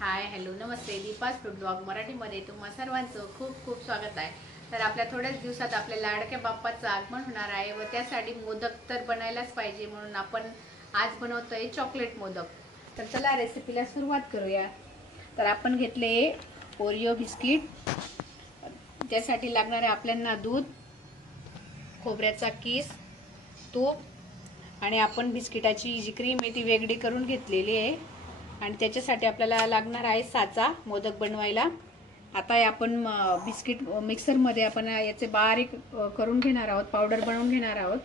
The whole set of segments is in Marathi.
हाय हॅलो नमस्ते. दीपास फूड ब्लॉग मराठीमध्ये तुम्हा सर्वांचं खूप खूप स्वागत आहे. तर आपल्या थोड्याच दिवसात आपल्या लाडक्या बाप्पाचं आगमन होणार आहे व त्यासाठी मोदक तर बनायलाच पाहिजे, म्हणून आपण आज बनवतोय चॉकलेट मोदक. तर चला रेसिपीला सुरुवात करूया. तर आपण घेतले ओरिओ बिस्किट. त्यासाठी लागणारे आपल्याला दूध, खोबऱ्याचा किस, तूप आणि आपण बिस्किटाची जी क्रीम आहे ती वेगळी करून घेतलेली आहे. आणि त्याच्यासाठी आपल्याला लागणार आहे साचा मोदक बनवायला. आता आपण बिस्किट मिक्सरमध्ये आपण याचे बारीक करून घेणार आहोत, पावडर बनवून घेणार आहोत.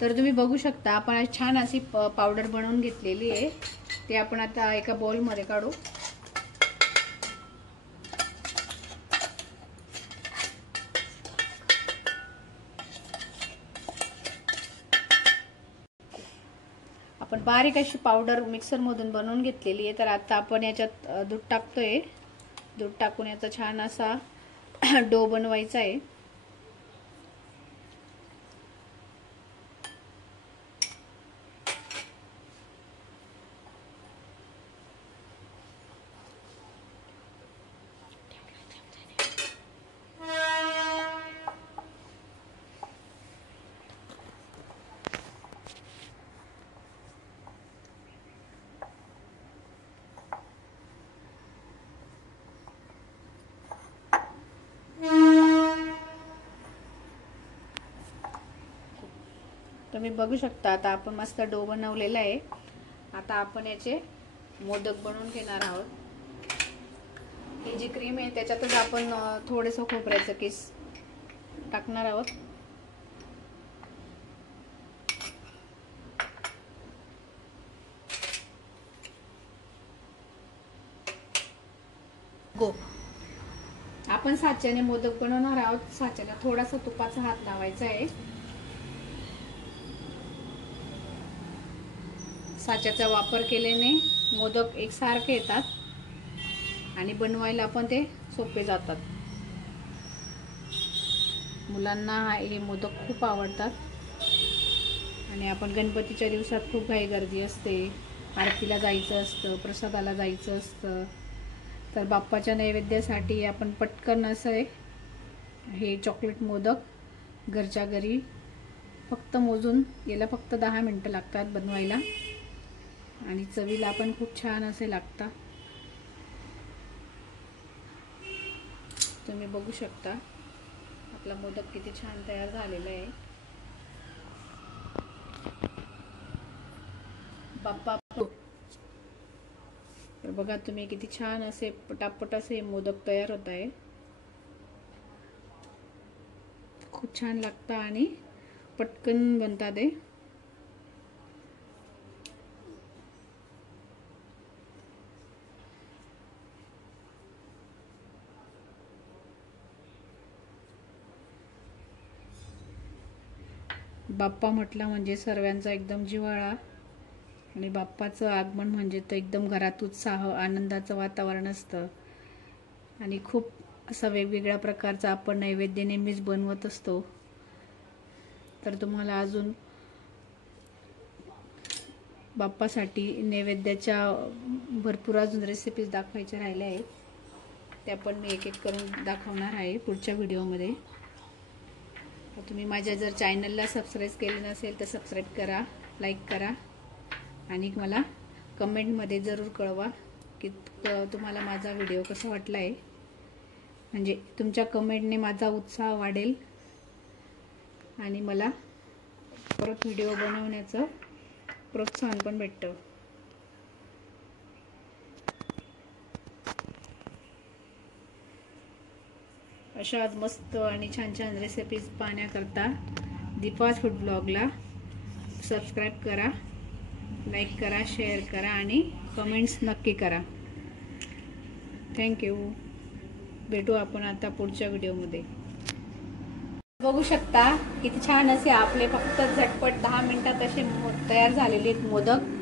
तर तुम्ही बघू शकता आपण छान अशी पावडर बनवून घेतलेली आहे. ते आपण आता एका बाउलमध्ये काढू. आपण बारीक अशी पावडर मिक्सर मधून बनवून घेतलेली आहे. तर आता आपण याच्यात दूध टाकतोय. दूध टाकून याचा छान असा डो बनवायचा आहे. तुम्ही बघू शकता आता आपण मस्त डो बनवलेला आहे. आता आपण याचे मोदक बनवून घेणार आहोत. ही जी क्रीम आहे त्याच्यातच आपण थोडंसं खोबऱ्याचं किस टाकणार आहोत. आपण साच्याने मोदक बनवणार आहोत. साच्याला थोडासा तुपाचा हात लावायचा आहे. साच्याचा वापर केल्याने मोदक एकसारखे येतात आणि बनवायला पण ते सोपे जातात. मुलांना हे मोदक खूप आवडतात. आणि आपण गणपतीच्या दिवसात खूप घाई गर्दी असते, आरतीला जायचं असतं, प्रसादाला जायचं असतं. तर बाप्पाच्या नैवेद्यासाठी आपण पटकन असं हे चॉकलेट मोदक घरच्या घरी फक्त मोजून याला फक्त 10 मिनिटं लागतात बनवायला. आणि चवीला पण खूप छान असे लागतात. तुम्ही बघू शकता आपला मोदक किती छान तयार झालेला आहे. बाप्पा तर बघा तुम्ही किती छान असे पटापट असे मोदक तयार होत आहे. खूप छान लागतं आणि पटकन बनतात ते. बाप्पा म्हटला म्हणजे सर्वांचा एकदम जिव्हाळा. आणि बाप्पाचं आगमन म्हणजे तर एकदम घरात उत्साह आनंदाचं वातावरण असतं. आणि खूप असा वेगवेगळ्या प्रकारचा आपण नैवेद्य नेहमीच बनवत असतो. तर तुम्हाला अजून बाप्पासाठी नैवेद्याच्या भरपूर अजून रेसिपीज दाखवायच्या राहिल्या आहेत. त्या पण मी एक एक करून दाखवणार आहे पुढच्या व्हिडिओमध्ये. तुम्ही माझ्या जर चॅनलला सबस्क्राईब केले नसेल तर सबस्क्राईब करा, लाईक करा आणि मला कमेंटमध्ये जरूर कळवा की तुम्हाला माझा व्हिडिओ कसा वाटला आहे. म्हणजे तुमच्या कमेंटने माझा उत्साह वाढेल आणि मला परत व्हिडिओ बनवण्याचं प्रोत्साहन पण भेटतं. अशा मस्त आणि छान छान रेसिपीज पाहण्याकरता दीपास फूड ब्लॉगला सबस्क्राईब करा, लाईक करा, शेअर करा आणि कमेंट्स नक्की करा. थँक्यू. भेटू आपण आता पुढच्या व्हिडिओमध्ये. बघू शकता किती छान असे आपले फक्त झटपट 10 मिनिटात असे तयार झालेले मोदक.